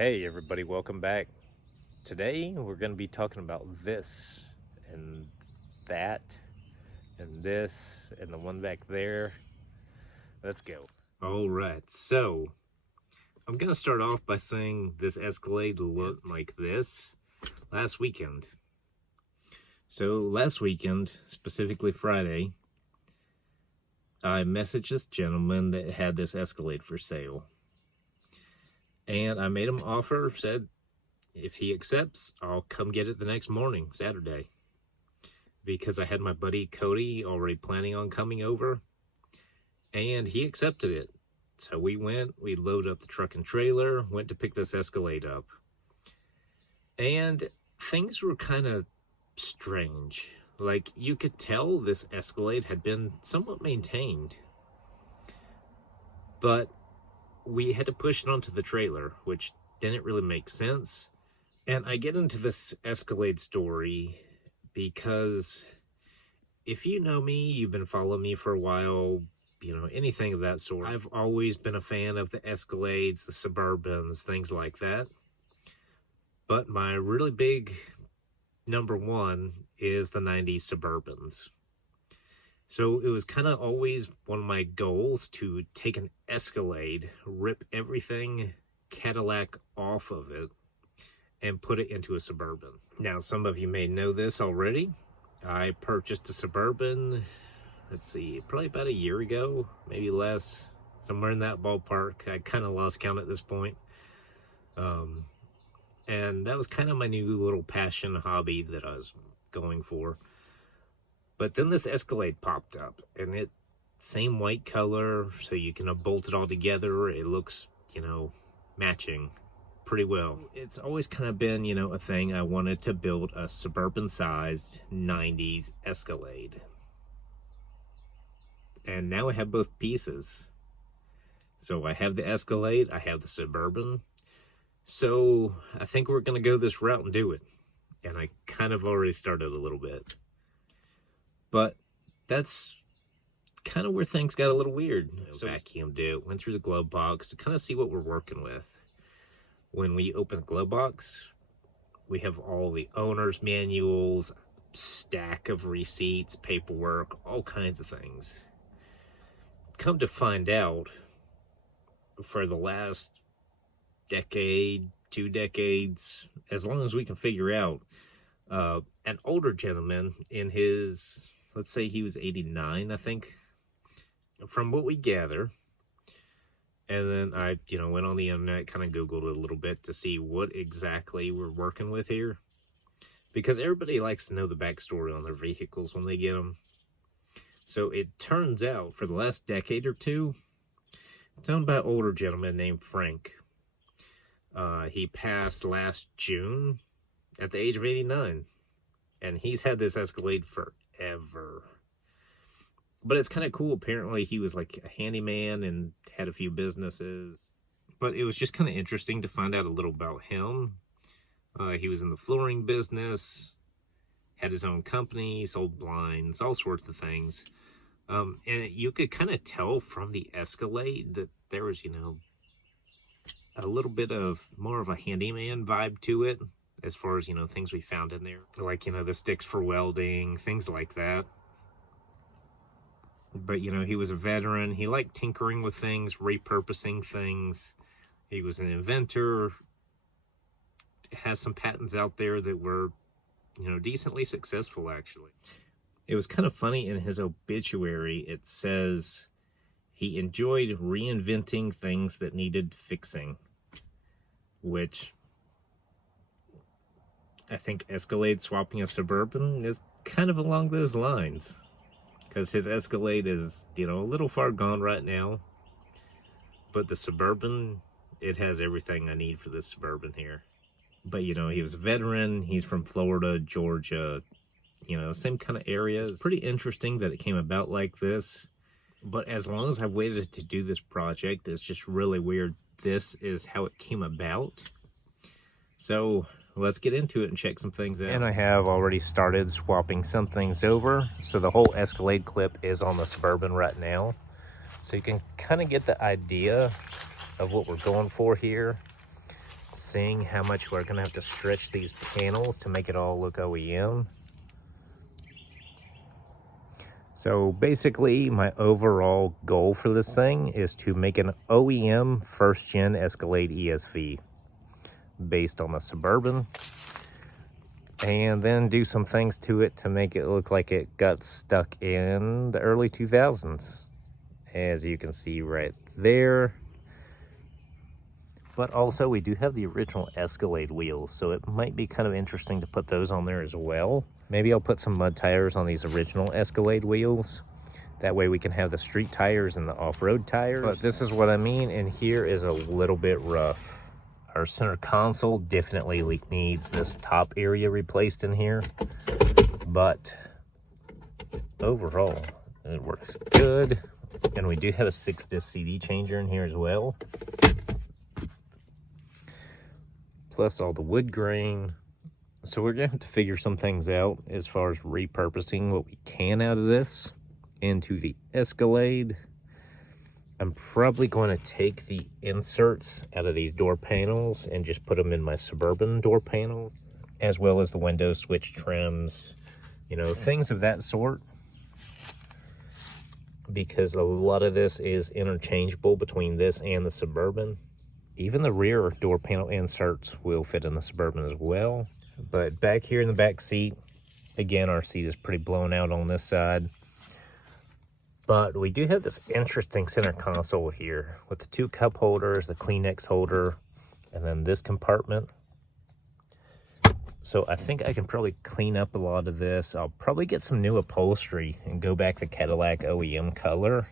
Hey everybody, welcome back. Today we're going to be talking about this and that and this and the one back there. Let's go. Alright, so I'm going to start off by saying this Escalade looked like this last weekend. So last weekend, specifically Friday, I messaged this gentleman that had this Escalade for sale. And I made him an offer, said if he accepts, I'll come get it the next morning, Saturday. Because I had my buddy Cody already planning on coming over. And he accepted it. So we loaded up the truck and trailer, went to pick this Escalade up. And things were kind of strange. Like, you could tell this Escalade had been somewhat maintained. But we had to push it onto the trailer, which didn't really make sense. And I get into this Escalade story because if you know me, you've been following me for a while, you know, anything of that sort. I've always been a fan of the Escalades, the Suburbans, things like that. But my really big number one is the 90s Suburbans. So it was kind of always one of my goals to take an Escalade, rip everything Cadillac off of it, and put it into a Suburban. Now, some of you may know this already. I purchased a Suburban, let's see, probably about a year ago, maybe less, somewhere in that ballpark. I kind of lost count at this point. And that was kind of my new little passion hobby that I was going for. But then this Escalade popped up, and it, same white color, so you can bolt it all together. It looks, you know, matching pretty well. It's always kind of been, you know, a thing. I wanted to build a Suburban-sized 90s Escalade. And now I have both pieces. So I have the Escalade, I have the Suburban. So I think we're going to go this route and do it. And I kind of already started a little bit. But that's kind of where things got a little weird. So vacuumed it, went through the glove box to kind of see what we're working with. When we open the glove box, we have all the owner's manuals, stack of receipts, paperwork, all kinds of things. Come to find out, for the last decade, 2 decades, as long as we can figure out, an older gentleman in his, let's say he was 89, I think, from what we gather. And then I, you know, went on the internet, kind of Googled it a little bit to see what exactly we're working with here. Because everybody likes to know the backstory on their vehicles when they get them. So it turns out, for the last decade or two, it's owned by an older gentleman named Frank. He passed last June at the age of 89. And he's had this Escalade forever. But it's kind of cool. Apparently, he was like a handyman and had a few businesses. But it was just kind of interesting to find out a little about him. He was in the flooring business, had his own company, sold blinds, all sorts of things. And you could kind of tell from the Escalade that there was, you know, a little bit of more of a handyman vibe to it. As far as, you know, things we found in there. Like, you know, the sticks for welding, things like that. But, you know, he was a veteran. He liked tinkering with things, repurposing things. He was an inventor. Has some patents out there that were, you know, decently successful, actually. It was kind of funny, in his obituary, it says he enjoyed reinventing things that needed fixing. Which I think Escalade swapping a Suburban is kind of along those lines. Because his Escalade is, you know, a little far gone right now. But the Suburban, it has everything I need for this Suburban here. But, you know, he was a veteran. He's from Florida, Georgia, you know, same kind of areas. It's pretty interesting that it came about like this. But as long as I've waited to do this project, it's just really weird. This is how it came about. So let's get into it and check some things out. And I have already started swapping some things over. So the whole Escalade clip is on the Suburban right now. So you can kind of get the idea of what we're going for here. seeing how much we're gonna have to stretch these panels to make it all look OEM. So basically, my overall goal for this thing is to make an OEM first-gen Escalade ESV based on the Suburban, and then do some things to it to make it look like it got stuck in the early 2000s, as you can see right there. But also, we do have the original Escalade wheels, so it might be kind of interesting to put those on there as well. Maybe I'll put some mud tires on these original Escalade wheels. That way we can have the street tires and the off-road tires. But this is what I mean, and here is a little bit rough. Our center console definitely needs this top area replaced in here. But overall, it works good. And we do have a 6-disc CD changer in here as well. Plus all the wood grain. So we're gonna have to figure some things out as far as repurposing what we can out of this into the Escalade. I'm probably going to take the inserts out of these door panels and just put them in my Suburban door panels, as well as the window switch trims, you know, things of that sort. Because a lot of this is interchangeable between this and the Suburban. Even the rear door panel inserts will fit in the Suburban as well. But back here in the back seat, again, our seat is pretty blown out on this side. But we do have this interesting center console here with the 2 cup holders, the Kleenex holder, and then this compartment. So I think I can probably clean up a lot of this. I'll probably get some new upholstery and go back to Cadillac OEM color.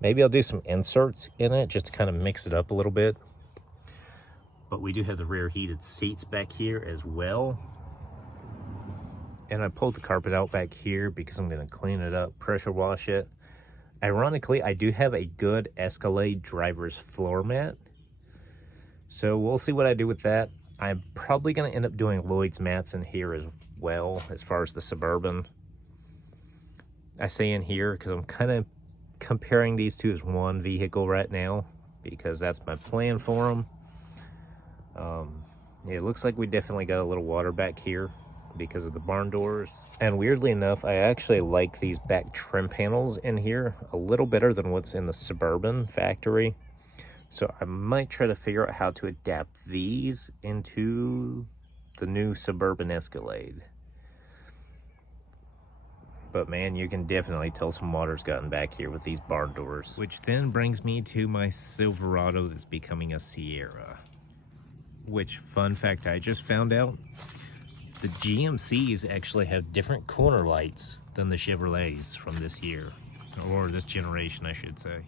Maybe I'll do some inserts in it just to kind of mix it up a little bit. But we do have the rear heated seats back here as well. And I pulled the carpet out back here because I'm going to clean it up, pressure wash it. Ironically, I do have a good Escalade driver's floor mat. So we'll see what I do with that. I'm probably going to end up doing Lloyd's mats in here as well, as far as the Suburban. I say in here because I'm kind of comparing these two as one vehicle right now, because that's my plan for them. Yeah, it looks like we definitely got a little water back here because of the barn doors. And weirdly enough, I actually like these back trim panels in here a little better than what's in the Suburban factory. So I might try to figure out how to adapt these into the new Suburban Escalade. But man, you can definitely tell some water's gotten back here with these barn doors. Which then brings me to my Silverado that's becoming a Sierra. Which, fun fact I just found out, the GMCs actually have different corner lights than the Chevrolets from this year. Or this generation, I should say.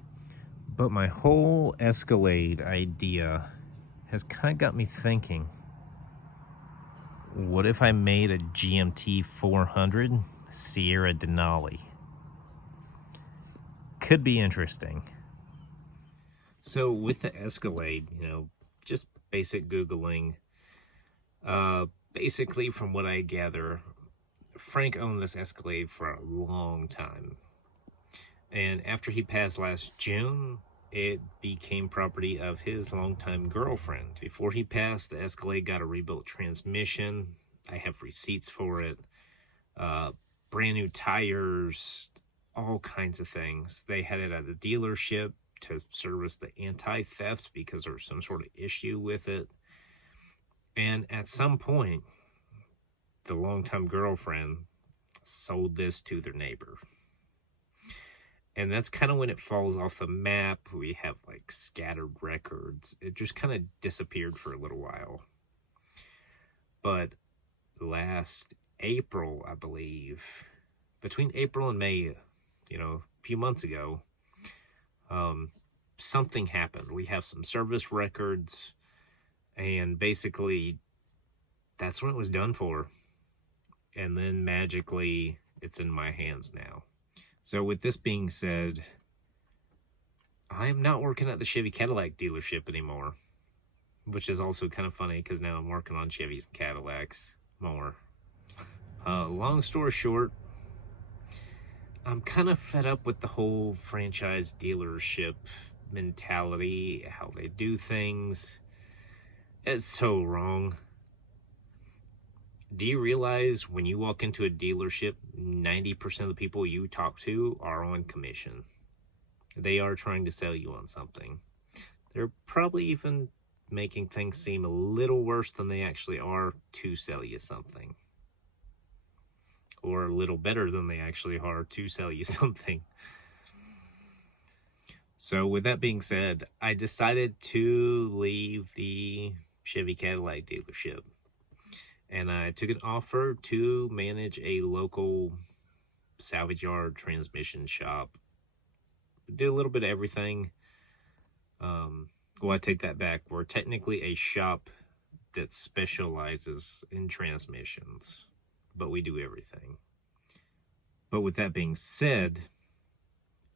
But my whole Escalade idea has kind of got me thinking, what if I made a GMT 400 Sierra Denali? Could be interesting. So with the Escalade, you know, just basic Googling, basically from what I gather, Frank owned this Escalade for a long time. And after he passed last June, it became property of his longtime girlfriend. Before he passed, the Escalade got a rebuilt transmission. I have receipts for it. Brand new tires, all kinds of things. They had it at the dealership to service the anti-theft because there was some sort of issue with it. And at some point, the longtime girlfriend sold this to their neighbor. And that's kind of when it falls off the map. We have like scattered records. It just kind of disappeared for a little while. But last April, I believe, between April and May, you know, a few months ago, something happened. We have some service records, and basically that's when it was done for. And then magically it's in my hands now. So with this being said, I'm not working at the Chevy Cadillac dealership anymore, which is also kind of funny because now I'm working on Chevys and Cadillacs more. Long story short, I'm kind of fed up with the whole franchise dealership mentality, how they do things. It's so wrong. Do you realize when you walk into a dealership, 90% of the people you talk to are on commission? They are trying to sell you on something. They're probably even making things seem a little worse than they actually are to sell you something. Or a little better than they actually are to sell you something. So with that being said, I decided to leave the Chevy Cadillac dealership. And I took an offer to manage a local salvage yard transmission shop. Did a little bit of everything. Well, I take that back. We're technically a shop that specializes in transmissions, but we do everything. But with that being said,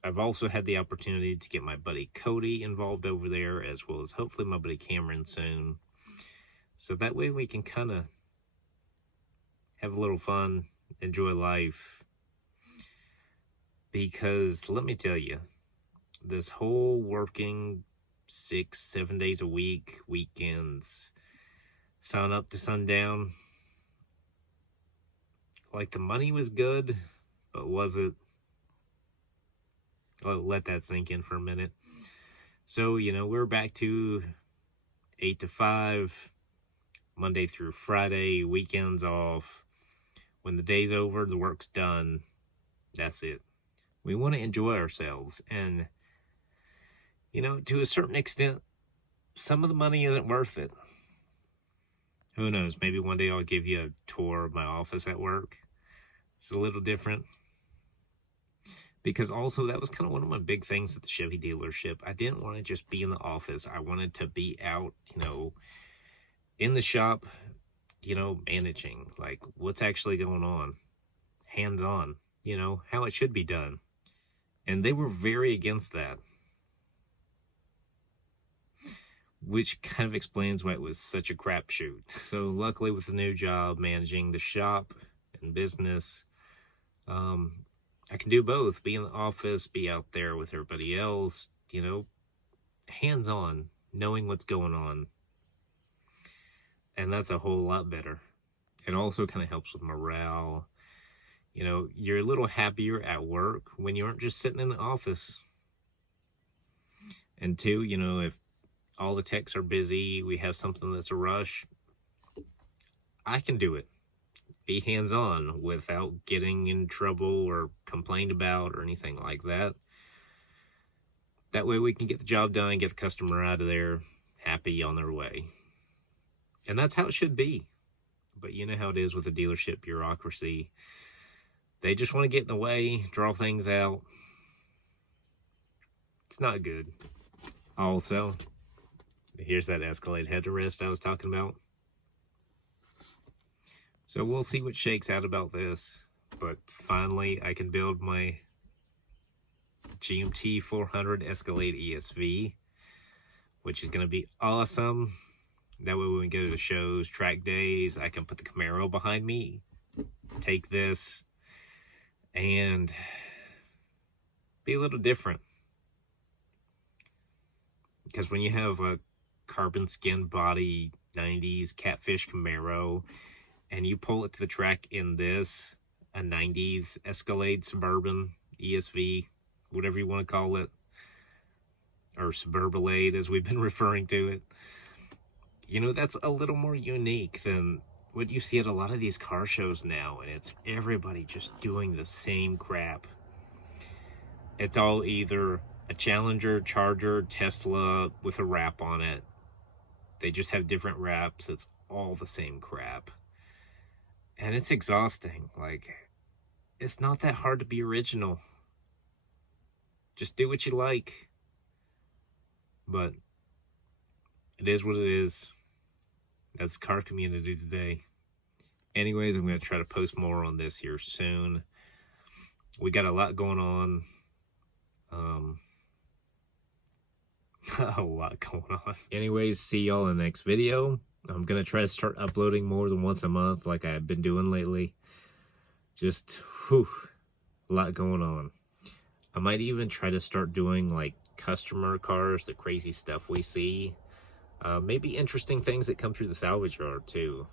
I've also had the opportunity to get my buddy Cody involved over there, as well as hopefully my buddy Cameron soon. So that way we can kind of have a little fun, enjoy life. Because let me tell you, this whole working 6-7 days a week, weekends, sun up to sundown, like the money was good, but was it? I'll let that sink in for a minute. So, we're back to 8 to 5, Monday through Friday, weekends off. When the day's over, the work's done. That's it. We want to enjoy ourselves. And, to a certain extent, some of the money isn't worth it. Who knows? Maybe one day I'll give you a tour of my office at work. It's a little different. Because also, that was kind of one of my big things at the Chevy dealership. I didn't want to just be in the office. I wanted to be out, in the shop, managing, like what's actually going on, hands-on, how it should be done. And they were very against that, which kind of explains why it was such a crapshoot. So luckily with the new job, managing the shop and business, I can do both, be in the office, be out there with everybody else, hands-on, knowing what's going on. And that's a whole lot better. It also kind of helps with morale. You're a little happier at work when you aren't just sitting in the office. And two, if all the techs are busy, we have something that's a rush, I can do it. Be hands-on without getting in trouble or complained about or anything like that. That way we can get the job done, get the customer out of there happy on their way. And that's how it should be. But you know how it is with the dealership bureaucracy. They just want to get in the way, draw things out. It's not good. Also, here's that Escalade headrest I was talking about. So we'll see what shakes out about this. But finally, I can build my GMT 400 Escalade ESV, which is going to be awesome. That way when we go to the shows, track days, I can put the Camaro behind me, take this, and be a little different. Because when you have a carbon skin body 90s catfish Camaro and you pull it to the track in this, a 90s Escalade Suburban ESV, whatever you want to call it, or Suburbalade as we've been referring to it, that's a little more unique than what you see at a lot of these car shows now, and it's everybody just doing the same crap. It's all either a Challenger, Charger, Tesla with a wrap on it. They just have different wraps. It's all the same crap. And it's exhausting. Like, it's not that hard to be original. Just do what you like. But it is what it is. That's car community today. Anyways, I'm going to try to post more on this here soon. We got a lot going on. A lot going on. Anyways, see y'all in the next video. I'm going to try to start uploading more than once a month like I've been doing lately. Just, a lot going on. I might even try to start doing like customer cars, the crazy stuff we see. Maybe interesting things that come through the salvage yard too.